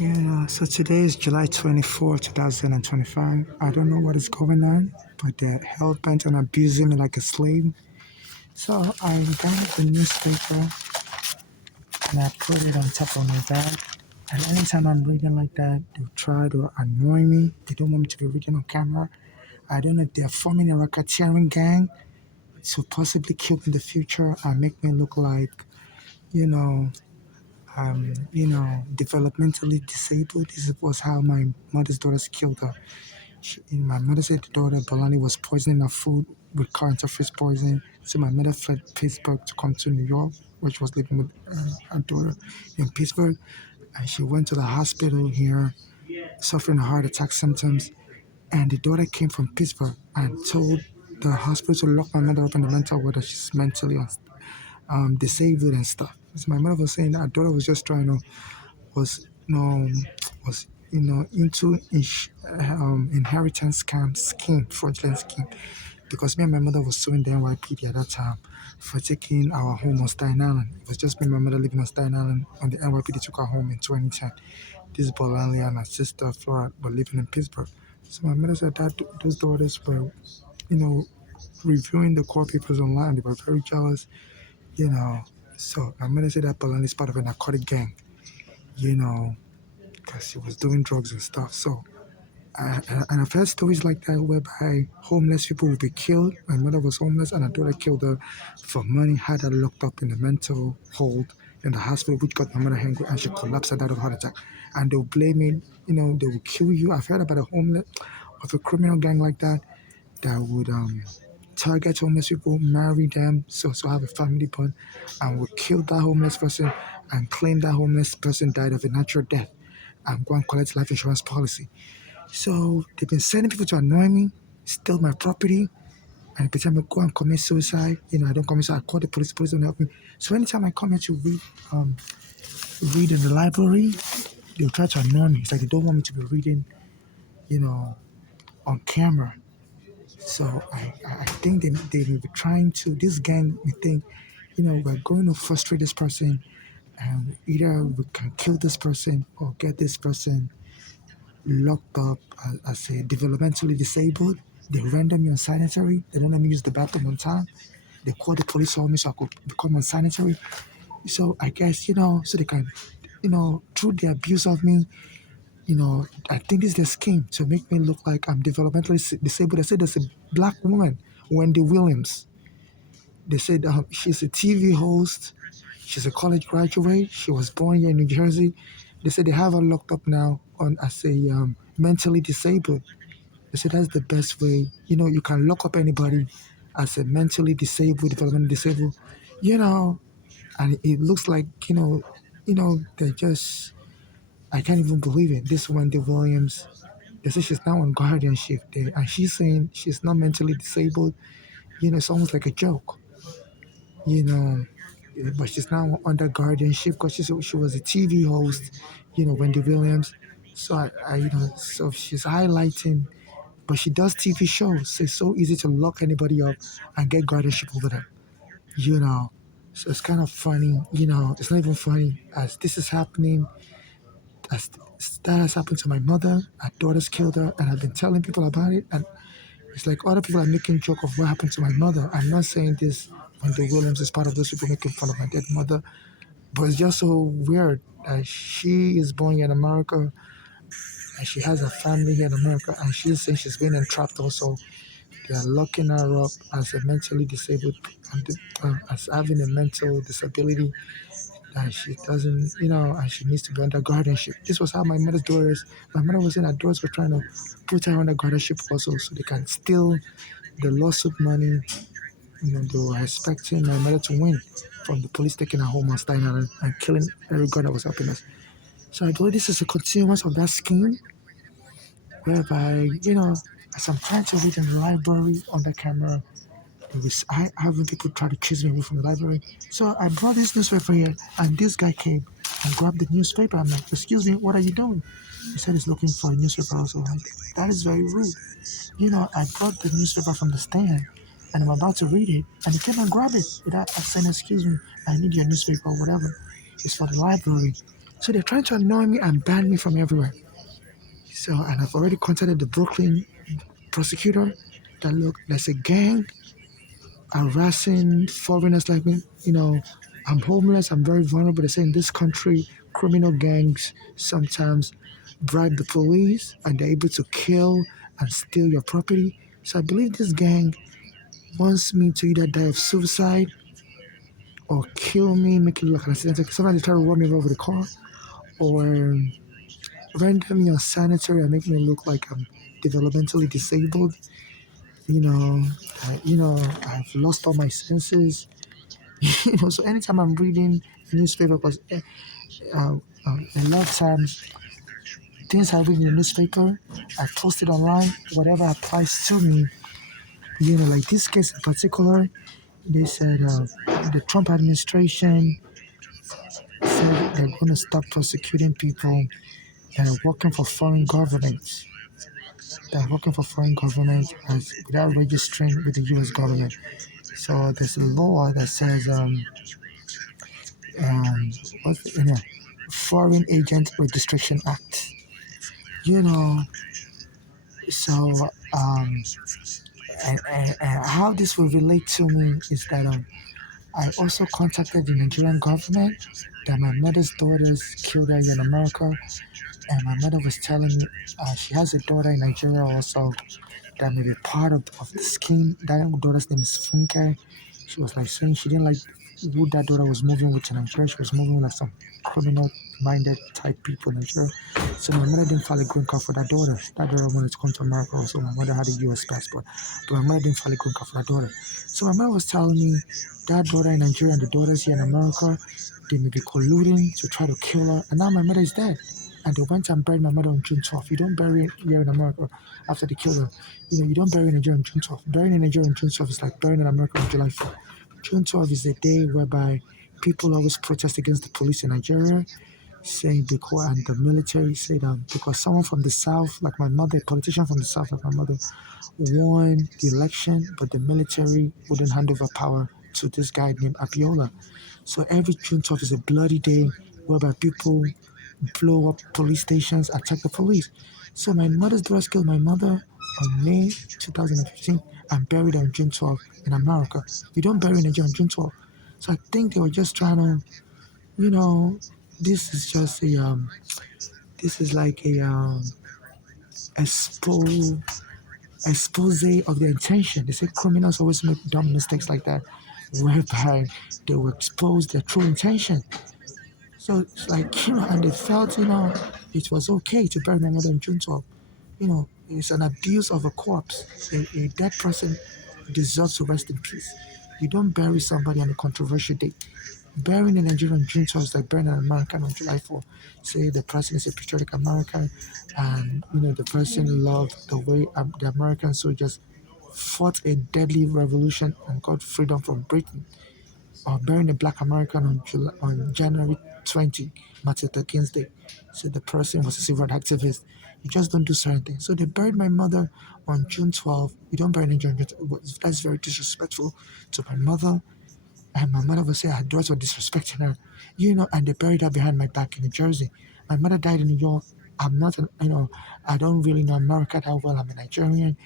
Yeah, so today is July 24, 2025. I don't know what is going on, but they're hell bent on abusing me like a slave. So I downloaded the newspaper and I put it on top of my bed. And anytime I'm reading like that, they try to annoy me. They don't want me to be reading on camera. I don't know if they're forming a racketeering gang to possibly kill me in the future and make me look like, you know, developmentally disabled. This was how my mother's daughters killed her. My mother said the daughter Bolani was poisoning her food with counterfeit poison. So my mother fled Pittsburgh to come to New York, where she was living with her daughter in Pittsburgh. And she went to the hospital here, suffering heart attack symptoms. And the daughter came from Pittsburgh and told the hospital to lock my mother up in the mental ward that she's mentally disabled and stuff. So my mother was saying that her daughter was just trying to was was into inheritance scam scheme, fraudulent scheme, because me and my mother was suing the NYPD at that time for taking our home on Staten Island. It was just me and my mother living on Staten Island when the NYPD took our home in 2010. This Bolanli and her sister Flora were living in Pittsburgh. So my mother said that those daughters were, you know, reviewing the court papers online. They were very jealous, you know. So my mother said that Bolanli is part of a narcotic gang, you know, because she was doing drugs and stuff. So, and I've heard stories like that whereby homeless people will be killed. My mother was homeless and her daughter killed her for money, had her locked up in the mental hold in the hospital, which got my mother angry and she collapsed and died of a heart attack. And they'll blame it, they will kill you. I've heard about of a criminal gang like that would target homeless people, marry them, so have a family bond, and would kill that homeless person and claim that homeless person died of a natural death and go and collect life insurance policy. So they've been sending people to annoy me, steal my property, and every time I go and commit suicide, I don't commit suicide, I call the police don't help me. So anytime I come here to read in the library, they'll try to annoy me. It's like they don't want me to be reading, on camera. So I think they will be trying to, this gang may think, we're going to frustrate this person and either we can kill this person or get this person locked up as a developmentally disabled. They render me unsanitary. They don't let me use the bathroom on time. They call the police on me so I could become unsanitary. So I guess, so they can, through the abuse of me, I think it's their scheme to make me look like I'm developmentally disabled. I said there's a black woman, Wendy Williams. They said she's a TV host. She's a college graduate. She was born here in New Jersey. They said they have her locked up now on as a mentally disabled. They said that's the best way. You can lock up anybody as a mentally disabled, developmentally disabled. You know, and it looks like they just. I can't even believe it. This Wendy Williams. They say she's now on guardianship there, and she's saying she's not mentally disabled. It's almost like a joke. You know, but she's now under guardianship because she was a TV host, Wendy Williams. So so she's highlighting, but she does TV shows. So it's so easy to lock anybody up and get guardianship over them, you know. So it's kind of funny, it's not even funny as this is happening, as that has happened to my mother. Her daughter's killed her, and I've been telling people about it. And it's like other people are making joke of what happened to my mother. I'm not saying this Wendy Williams is part of those people making fun of my dead mother, but it's just so weird that she is born in America and she has a family here in America and she's saying she's been entrapped also. They are locking her up as a mentally disabled, as having a mental disability that she doesn't, and she needs to be under guardianship. This was how my mother was saying her daughters were trying to put her under guardianship also so they can steal the lawsuit money. They were expecting my mother to win from the police taking her home on Staten Island and killing every girl that was helping us. So I believe this is a continuance of that scheme whereby, as I'm trying to read in the library on the camera, I having people try to chase me away from the library. So I brought this newspaper here and this guy came and grabbed the newspaper. I'm like, excuse me, what are you doing? He said he's looking for a newspaper also. Like, that is very rude. I brought the newspaper from the stand and I'm about to read it and he came and grabbed it without saying, excuse me, I need your newspaper or whatever. It's for the library. So they're trying to annoy me and ban me from everywhere. So, and I've already contacted the Brooklyn prosecutor that look, there's a gang harassing foreigners like me. I'm homeless, I'm very vulnerable. They say in this country, criminal gangs sometimes bribe the police and they're able to kill and steal your property. So I believe this gang wants me to either die of suicide or kill me, make it look like an accident. Sometimes they try to run me over the car or render me unsanitary and make me look like I'm developmentally disabled. You know, I've lost all my senses. So anytime I'm reading a newspaper, because uh, a lot of times things I read in the newspaper, I post it online, whatever applies to me. Like this case in particular, they said the Trump administration said they're going to stop prosecuting people that are working for foreign governments. That are working for foreign governments as without registering with the U.S. government. So there's a law that says um, what's the, Foreign Agent Registration Act. You know, so um, and how this will relate to me is that I also contacted the Nigerian government that my mother's daughters killed her in America, and my mother was telling me she has a daughter in Nigeria also that may be part of the scheme. That daughter's name is Funke. She was like saying she didn't like who that daughter was moving with in Nigeria. She was moving with like some criminal minded type people in Nigeria. So my mother didn't file a green card for that daughter. That daughter wanted to come to America also. My mother had a US passport. But my mother didn't file a green card for that daughter. So my mother was telling me that daughter in Nigeria and the daughters here in America, they may be colluding to try to kill her. And now my mother is dead. And they went and buried my mother on June 12th. You don't bury it here in America after they killed her. You don't bury in Nigeria on June 12th. Burying in Nigeria on June 12th is like burying in America on July 4th. June 12th is the day whereby people always protest against the police in Nigeria, saying because and the military said because someone from the south, like my mother, a politician from the south, like my mother, won the election, but the military wouldn't hand over power to this guy named Abiola. So every June 12th is a bloody day whereby people blow up police stations, attack the police. So my mother's daughters killed my mother on May 2015 and buried her on June 12th in America. You don't bury Nigeria on June 12th. So I think they were just trying to, you know, this is just this is like a expose, expose of their intention. They say criminals always make dumb mistakes like that, whereby they will expose their true intention. So it's like, and they felt, it was okay to bury my mother on June 12th. It's an abuse of a corpse. A dead person deserves to rest in peace. You don't bury somebody on a controversial date. Burying a Nigerian on June 12th is like burying an American on July 4th. Say the person is a patriotic American and, the person loved the way the American soldiers fought a deadly revolution and got freedom from Britain, or burying a black American on January 20, Martin Luther King's Day. So the person was a civil rights activist. You just don't do certain things. So they buried my mother on June 12. You don't bury Nigeria on June 12. That's very disrespectful to my mother. And my mother would say her daughters were disrespecting her, and they buried her behind my back in New Jersey. My mother died in New York. I'm not, I don't really know America that well. I'm a Nigerian.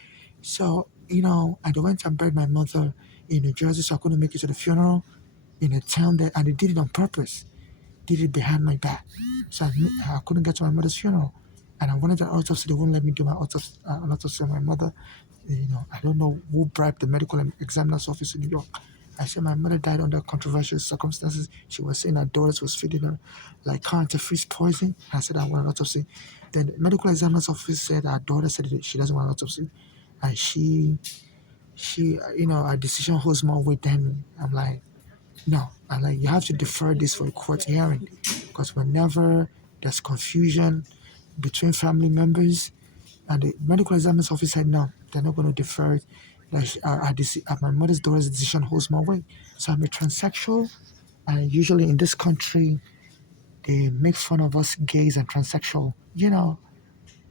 So, I went and buried my mother in New Jersey, so I couldn't make it to the funeral in a town that, and they did it on purpose, did it behind my back. So I couldn't get to my mother's funeral. And I wanted an autopsy, they wouldn't let me do my autopsy, an autopsy on my mother. I don't know who bribed the medical examiner's office in New York. I said my mother died under controversial circumstances. She was saying her daughters was feeding her like counterfeit poison. I said I want an autopsy. Then the medical examiner's office said her daughter said that she doesn't want an autopsy. And her decision holds more weight than me. I'm like, no, and like you have to defer this for a court hearing because whenever there's confusion between family members and the medical examiner's office said no, they're not going to defer it. Like my mother's daughter's decision holds more weight. So I'm a transsexual, and usually in this country they make fun of us gays and transsexual.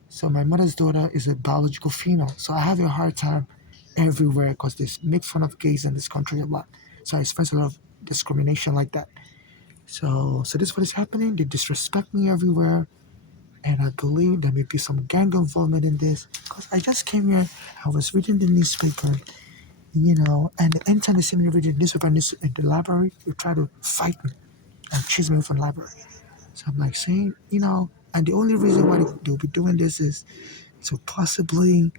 So my mother's daughter is a biological female. So I have a hard time everywhere because they make fun of gays in this country a lot. So I experience a lot of discrimination like that. So this is what is happening. They disrespect me everywhere, and I believe there may be some gang involvement in this. Because I just came here, I was reading the newspaper, and anytime they see me reading the newspaper in the library, they try to fight me and chase me from the library. So I'm like saying, and the only reason why they'll be doing this is to possibly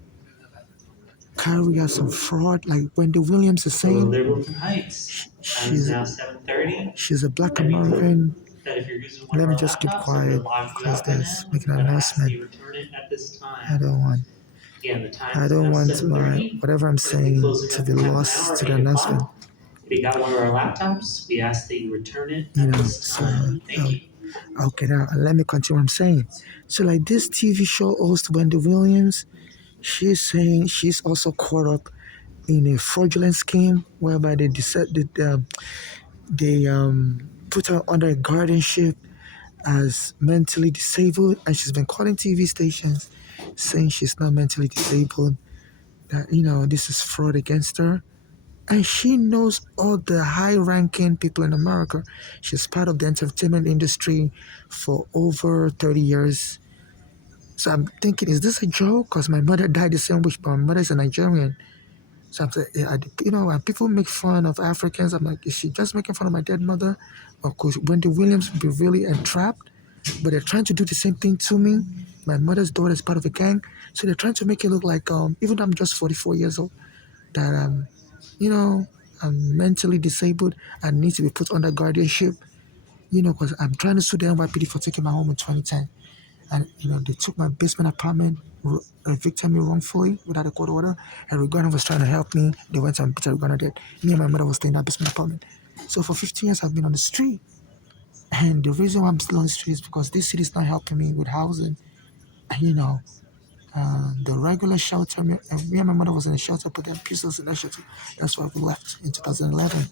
carry out some fraud, like Wendy Williams is Hello saying. there, Wilton Heights. Time is She's now 7:30. she's a black Let me click American. that if you're using one Let of me our just keep laptops and we're quiet logging you because out right there's now, making we've an got to ask that announcement. you return it at this I time. don't want Again, the time I is don't now want my 7:30. whatever I'm We're going to be saying closing to up be in half an lost hour, to the 8 announcement. o'clock. If you got one of our laptops, we ask that you return it You at know, this so time. Thank you. okay, now let me continue what I'm saying. So like this TV show host Wendy Williams, she's saying she's also caught up in a fraudulent scheme whereby they decided they put her under a guardianship as mentally disabled, and she's been calling TV stations saying she's not mentally disabled. That this is fraud against her, and she knows all the high-ranking people in America. She's part of the entertainment industry for over 30 years. So I'm thinking, is this a joke? Because my mother died the same way, but my mother is a Nigerian. So I'm saying, when people make fun of Africans, I'm like, is she just making fun of my dead mother? Or could Wendy Williams be really entrapped? But they're trying to do the same thing to me. My mother's daughter is part of a gang. So they're trying to make it look like, even though I'm just 44 years old, that you know, I'm mentally disabled and need to be put under guardianship, because I'm trying to sue the NYPD for taking my home in 2010. And, they took my basement apartment, evicted me wrongfully without a court order. And Uganda was trying to help me. They went and beat Uganda dead. Me and my mother was staying in that basement apartment. So for 15 years, I've been on the street. And the reason why I'm still on the street is because this city is not helping me with housing. And, the regular shelter, me and my mother was in a shelter, but then peace was in that shelter. That's why we left in 2011.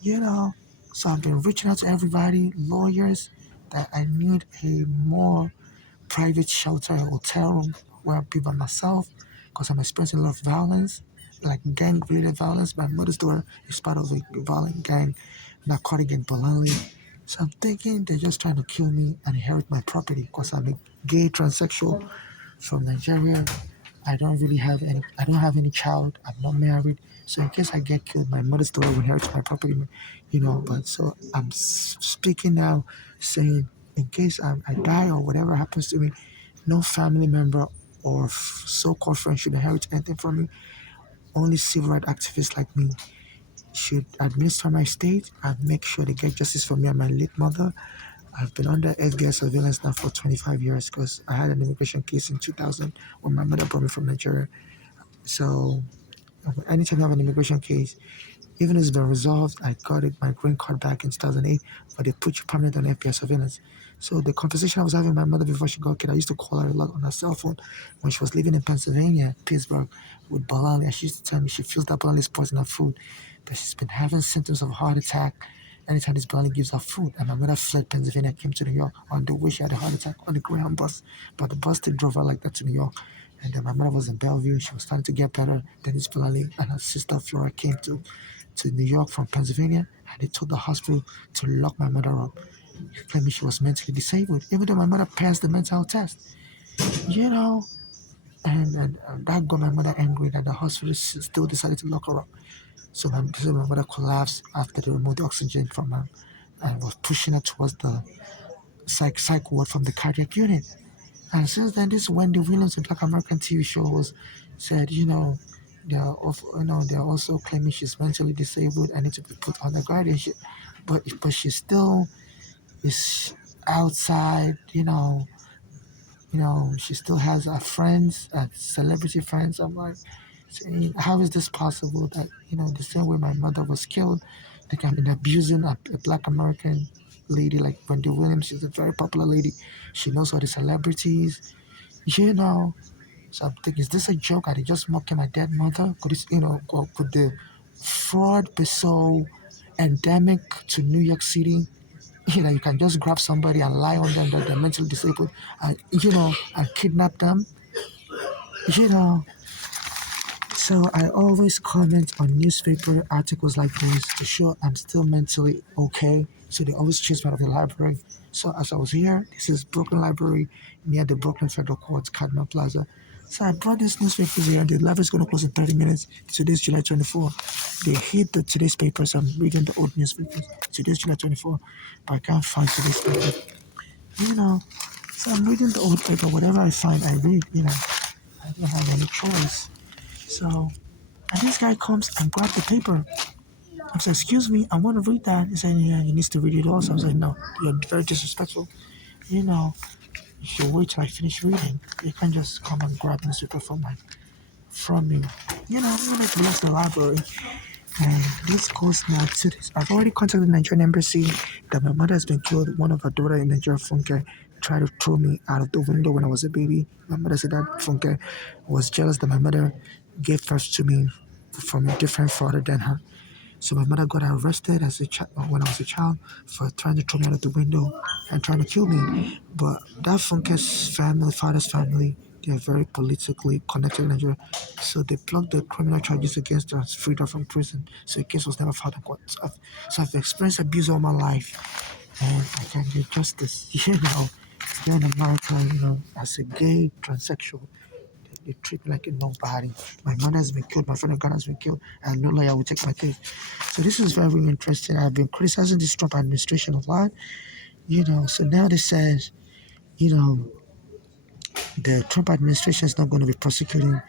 you know. So I've been reaching out to everybody, lawyers, that I need a more private shelter, a hotel room where I'll be by myself because I'm experiencing a lot of violence, like gang-related violence. My mother's daughter is part of a violent gang, narcotic in Bolali. So I'm thinking they're just trying to kill me and inherit my property because I'm a gay transsexual from Nigeria. I don't have any child. I'm not married. So in case I get killed, my mother's daughter will inherit my property, but so I'm speaking now saying in case I die or whatever happens to me, no family member or so-called friend should inherit anything from me. Only civil rights activists like me should administer my estate and make sure they get justice for me and my late mother. I've been under FBI surveillance now for 25 years because I had an immigration case in 2000 when my mother brought me from Nigeria. So anytime I have an immigration case, even if it's been resolved, I got my green card back in 2008, but they put you permanent on FBI surveillance. So the conversation I was having with my mother before she got killed, I used to call her a lot on her cell phone when she was living in Pennsylvania, Pittsburgh, with Balali. And she used to tell me she feels that Balali is poisoning her food, that she's been having symptoms of heart attack anytime this Balali gives her food. And my mother fled Pennsylvania, came to New York. On the way, she had a heart attack on the Greyhound bus, but the bus still drove her like that to New York. And then my mother was in Bellevue. She was starting to get better. Then this Balali and her sister Flora came to New York from Pennsylvania, and they told the hospital to lock my mother up, claiming she was mentally disabled, even though my mother passed the mental test, you know. And that got my mother angry that the hospital still decided to lock her up. So my mother collapsed after they removed the oxygen from her and was pushing her towards the psych ward from the cardiac unit. And since then, this Wendy Williams, a Black American TV show host, said, they're also claiming she's mentally disabled and need to be put under guardianship, but she still is outside. She still has her friends, celebrity friends. I'm like, saying, how is this possible that the same way my mother was killed, they can be abusing a Black American lady like Wendy Williams. She's a very popular lady. She knows all the celebrities. You know, so I'm thinking, is this a joke? Are they just mocking my dead mother? Could the fraud be so endemic to New York City? You can just grab somebody and lie on them that they're mentally disabled and, and kidnap them, you know. So I always comment on newspaper articles like this to show I'm still mentally okay. So they always chase me out of the library. So as I was here, this is Brooklyn Library near the Brooklyn Federal Court, Cardinal Plaza. So I brought this newspaper here. The library is going to close in 30 minutes. Today's July 24. They hit the today's papers. I'm reading the old newspapers. Today's July 24, but I can't find today's paper. You know, so I'm reading the old paper. Whatever I find, I read. I don't have any choice. So and this guy comes and grabs the paper. I said, "Excuse me, I want to read that." He said, "Yeah, he needs to read it also." I was like, "No, you're very disrespectful. You know, you should wait till I finish reading. You can't just come and grab newspaper from me." I'm gonna bless the library. And this goes now to this. I've already contacted the Nigerian embassy that my mother has been killed. One of her daughter in Nigeria, Funke, tried to throw me out of the window when I was a baby. My mother said that Funke was jealous that my mother gave birth to me from a different father than her. So my mother got arrested as a when I was a child for trying to throw me out of the window and trying to kill me. But that Funke's family, father's family, they are very politically connected in Nigeria. So they plucked the criminal charges against her and freed her from prison. So the case was never filed in court. So I've experienced abuse all my life and I can't get justice. Here in America, as a gay, transsexual, they treat me like a nobody. My mother has been killed. My friend in Ghana has been killed. And no lawyer will take my case. So this is very interesting. I've been criticizing this Trump administration a lot. So now they says, you know, the Trump administration is not going to be prosecuting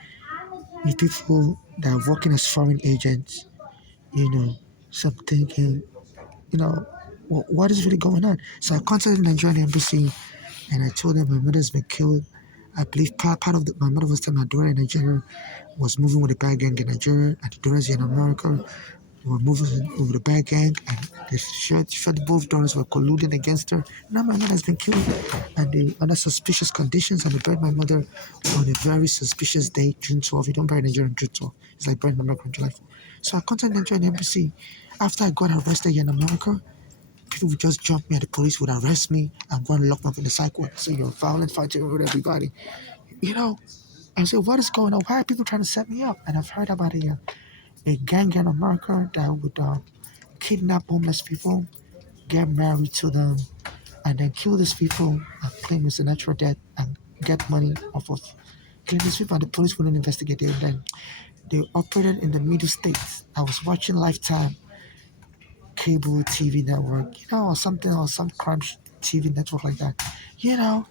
the people that are working as foreign agents. You know, so I'm thinking, you know, what is really going on? So I contacted the Nigerian embassy and I told them my mother's been killed. I believe part of my mother was telling my daughter in Nigeria was moving with a bad gang in Nigeria and the daughters in America. They were moving with a bad gang and she said both daughters were colluding against her. Now my mother has been killed and they under suspicious conditions and they buried my mother on a very suspicious day, June 12th. You don't bury Nigeria on June 12th. It's like burying America on July 4th. So I contacted the Nigerian embassy. After I got arrested here in America, people would just jump me and the police would arrest me and go and lock me up in the psych ward. So you're violent fighting with everybody. You know, I said, what is going on? Why are people trying to set me up? And I've heard about a gang in America that would kidnap homeless people, get married to them, and then kill these people and claim it's a natural death and get money off of killing these people. And the police wouldn't investigate it. Then they operated in the Middle States. I was watching Lifetime cable TV network, or something, or some crime TV network like that, you know.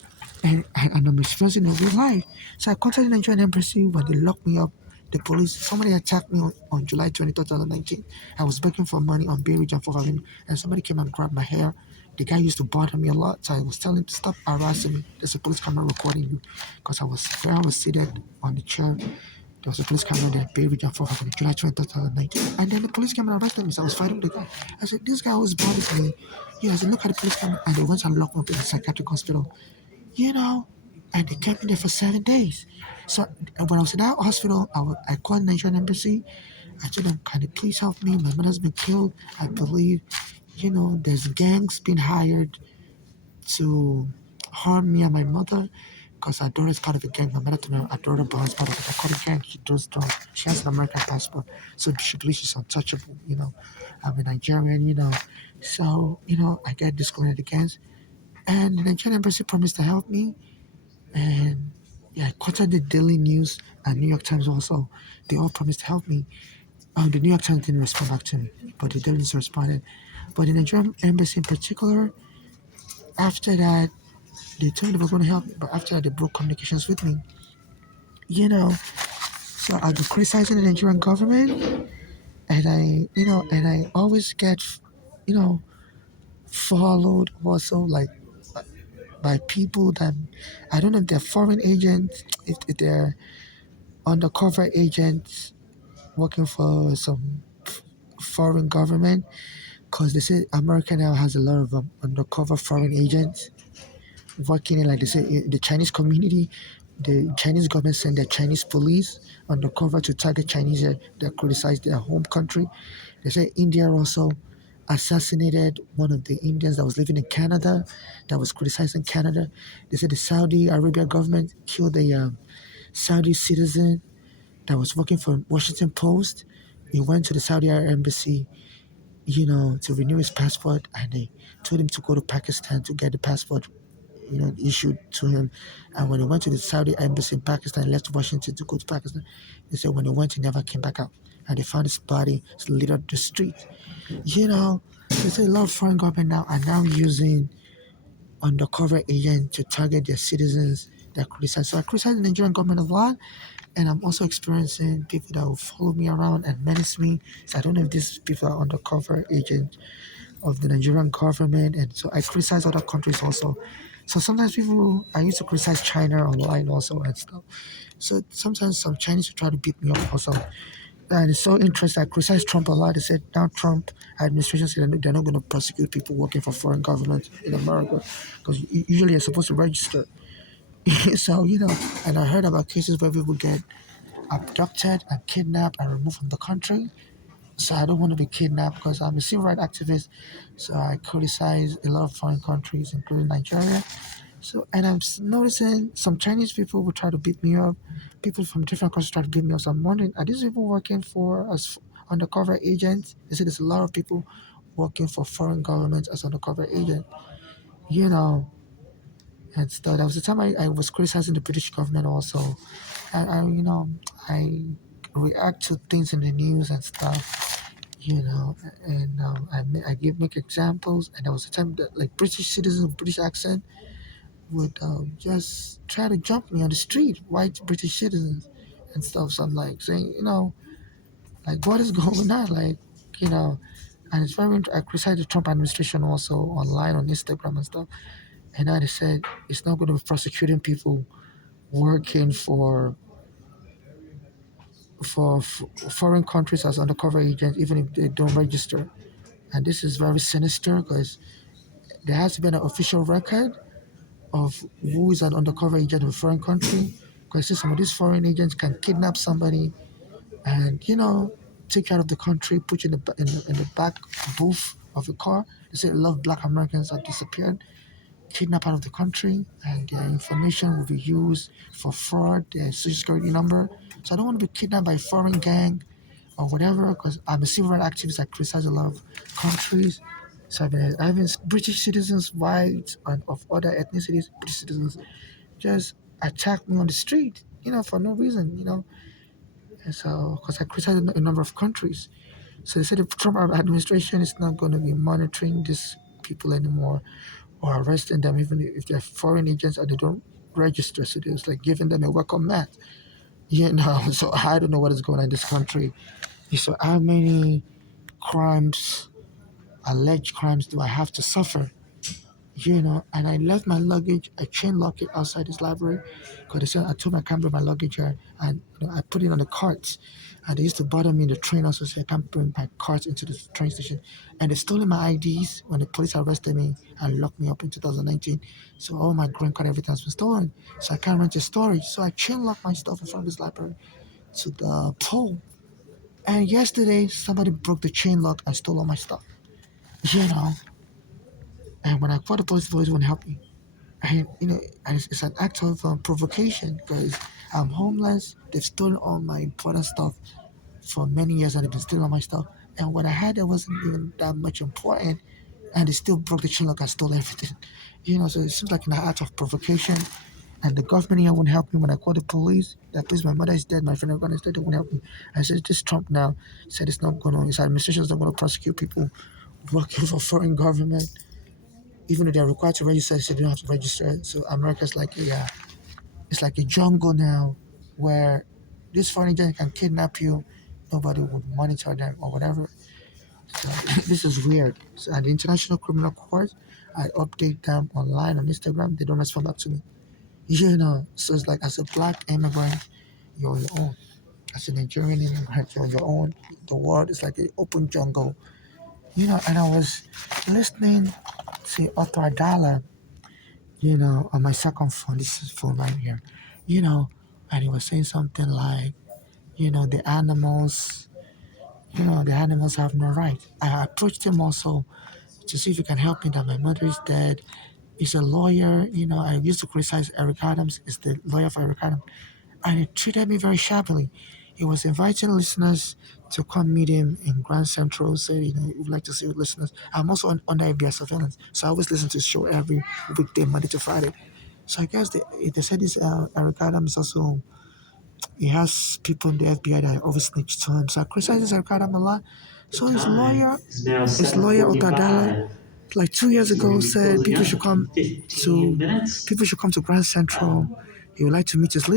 And I'm experiencing it in real life. So I contacted the Nigerian embassy when they locked me up. The police, somebody attacked me on July 20, 2019. I was begging for money on Bay Ridge and 4th Avenue, and somebody came and grabbed my hair. The guy used to bother me a lot, so I was telling him to stop harassing me. There's a police camera recording you, because I was seated on the chair. There was a police camera there, Bay Ridge and 4th Avenue, July 20, 2019. And then the police came and arrested me, so I was fighting with the guy. I said, this guy always bothers me. I said, look at the police camera. And they went and locked me up in a psychiatric hospital, you know, and they kept me there for 7 days. So when I was in that hospital, I called the Nigerian embassy. I told them, can you please help me? My mother's been killed. I believe, there's gangs being hired to harm me and my mother because our daughter is part of a gang. My mother told me our daughter belongs part of a narcotic gang. She does drugs. She has an American passport, so she believes she's untouchable. I'm a Nigerian. So I get discriminated against, and the Nigerian embassy promised to help me. And yeah, I contacted the Daily News and New York Times also. They all promised to help me. The New York Times didn't respond back to me, but the Daily News responded. But the Nigerian embassy in particular, after that, they told me they were going to help me, but after that, they broke communications with me. You know, so I've been criticizing the Nigerian government, and I always get, you know, followed also like by people that I don't know if they're foreign agents, if they're undercover agents working for some foreign government, because they say America now has a lot of undercover foreign agents working in, like they say, the Chinese community. The Chinese government send their Chinese police undercover to target Chinese that criticize their home country. They say India also assassinated one of the Indians that was living in Canada that was criticizing Canada. They said the Saudi Arabia government killed a Saudi citizen that was working for Washington Post. He went to the Saudi Arabia embassy, to renew his passport, and they told him to go to Pakistan to get the passport, issued to him. And when he went to the Saudi embassy in Pakistan, he left Washington to go to Pakistan. They said when he went, he never came back out. And they found his body littered the street. They say a lot of foreign government now are now using undercover agents to target their citizens that criticize. So I criticize the Nigerian government a lot, and I'm also experiencing people that will follow me around and menace me. So I don't know if these people are undercover agents of the Nigerian government, and so I criticize other countries also. So sometimes I used to criticize China online also and stuff. So sometimes some Chinese will try to beat me up also. And it's so interesting. I criticize Trump a lot. They said now Trump administration said they're not going to prosecute people working for foreign governments in America because usually you're supposed to register. So, and I heard about cases where people get abducted and kidnapped and removed from the country. So I don't want to be kidnapped because I'm a civil rights activist. So I criticize a lot of foreign countries, including Nigeria. So, and I'm noticing some Chinese people will try to beat me up. People from different countries try to beat me up. So I'm wondering, are these people working for us undercover agents? They say there's a lot of people working for foreign governments as undercover agent, you know. And so that was the time I was criticizing the British government also. And I react to things in the news and stuff, and make examples. And there was a time that like British citizens with British accent would just try to jump me on the street, white British citizens and stuff. So I'm like saying, like what is going on? Like, you know, and it's very I criticize the Trump administration also online on Instagram and stuff. And now they said it's not going to be prosecuting people working for foreign countries as undercover agents, even if they don't register. And this is very sinister because there has to be an official record of who is an undercover agent of a foreign country. Because some of these foreign agents can kidnap somebody and take you out of the country, put you in the back booth of a car. They say a lot of Black Americans have disappeared, kidnapped out of the country, and their information will be used for fraud, their social security number. So I don't want to be kidnapped by a foreign gang or whatever, because I'm a civil rights activist. I criticize a lot of countries. So I've been having British citizens, white, and of other ethnicities, British citizens, just attack me on the street, for no reason, And so, because I criticize a number of countries. So they said the Trump administration is not going to be monitoring these people anymore or arresting them, even if they're foreign agents or they don't register. So it's like giving them a welcome mat, So I don't know what is going on in this country. So how many crimes, alleged crimes, do I have to suffer? And I left my luggage, I chain locked it outside this library because they said I told me I can't bring my luggage here. And I put it on the carts. And they used to bother me in the train also, say I can't bring my carts into the train station. And they stole my IDs when the police arrested me and locked me up in 2019. So all my green card, everything has been stolen. So I can't rent a storage. So I chain locked my stuff in front of this library to the pole. And yesterday, somebody broke the chain lock and stole all my stuff. You know, and when I called the police wouldn't help me. And and it's an act of provocation because I'm homeless. They've stolen all my important stuff for many years, and they've been stealing all my stuff. And what I had that wasn't even that much important, and they still broke the chain lock and stole everything. So it seems like an act of provocation. And the government here won't help me when I call the police. The police, my mother is dead, my friend is dead, they won't help me. I said, this Trump now said it's not going to, his administration is not going to prosecute people working for foreign government, even though they're required to register, they said they don't have to register. So America's like, yeah, it's like a jungle now where this foreign agent can kidnap you, nobody would monitor them or whatever. So this is weird. So at the International Criminal Court, I update them online on Instagram, they don't respond back to me. So it's like as a black immigrant, you're on your own. As a Nigerian immigrant, you're on your own. The world is like an open jungle. And I was listening to Otto Adala, on my second phone, this is phone right here, and he was saying something like, the animals have no right. I approached him also to see if he can help me that my mother is dead. He's a lawyer, I used to criticize Eric Adams, is the lawyer for Eric Adams, and he treated me very shabbily. He was inviting listeners to come meet him in Grand Central. Said, we'd like to see listeners. I'm also under FBI surveillance, so I always listen to his show every weekday, Monday to Friday. So I guess they said this Eric Adams also, he has people in the FBI that always snitch to him. So I criticize Eric Adams a lot. So his lawyer, Is now Otadala, 7:45. like 2 years So we'll ago be said closing people up should in come 15 to minutes. Grand Central. He would like to meet his listeners.